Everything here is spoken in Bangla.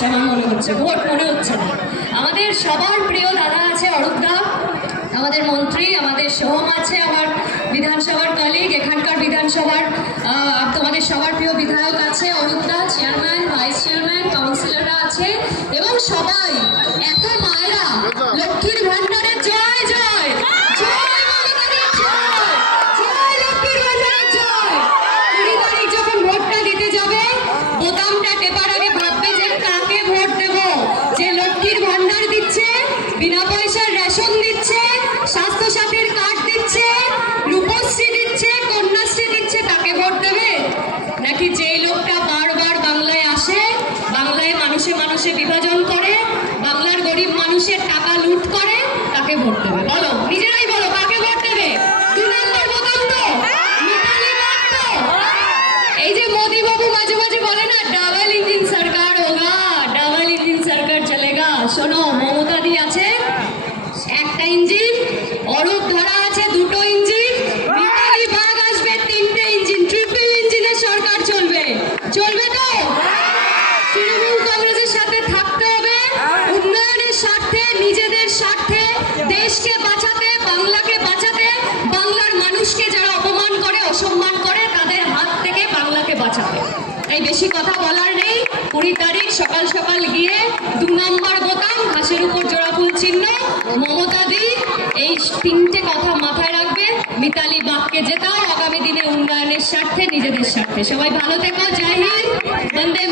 হচ্ছে আমার মনে হচ্ছে, ভোট মনে হচ্ছে না। আমাদের সবার প্রিয় দাদা আছে অরূপদা আমাদের মন্ত্রী, আমাদের সোহম আছে, আমার বিধানসভার কলিগ এখানকার বিধানসভার তোমাদের সবার প্রিয় বিধায়ক আছে অরূপদা বিনা পয়সার রেশন দিচ্ছে, স্বাস্থ্য সাথীর কার্ড দিচ্ছে, রূপশ্রী দিচ্ছে, কন্যাশ্রী দিচ্ছে তাকে ভোট দেবে? নাকি যেই লোকটা বারবার বাংলায় আসে, বাংলায় মানুষে মানুষে বিভাজন করে, বাংলার গরিব মানুষের টাকা লুট করে তাকে ভোট দেবে বলো নিজেরাই বলো কাকে ভোট দেবে দু নম্বর বোতাম তো মিতালি ভোট তো এই যে মোদি বাবু মাঝে মাঝে বলে না ডাবল ইঞ্জিন সরকার হোগা ডাবল ইঞ্জিন সরকার চলেগা শোনো মমতা দি আছে। একটা ইঞ্জিন কথা বলার নেই। কুড়ি তারিখ সকাল সকাল গিয়ে দু নম্বর বোতাম, ঘাসের উপর জোড়া ফুল চিহ্ন, মমতা দি, এই তিনটে কথা মাথায় রাখবে। মিতালি বাককে জেতাও, আগামী দিনে উন্নয়নের স্বার্থে, নিজেদের স্বার্থে। সবাই ভালো থেকো, জয় হিন্দ, বন্দে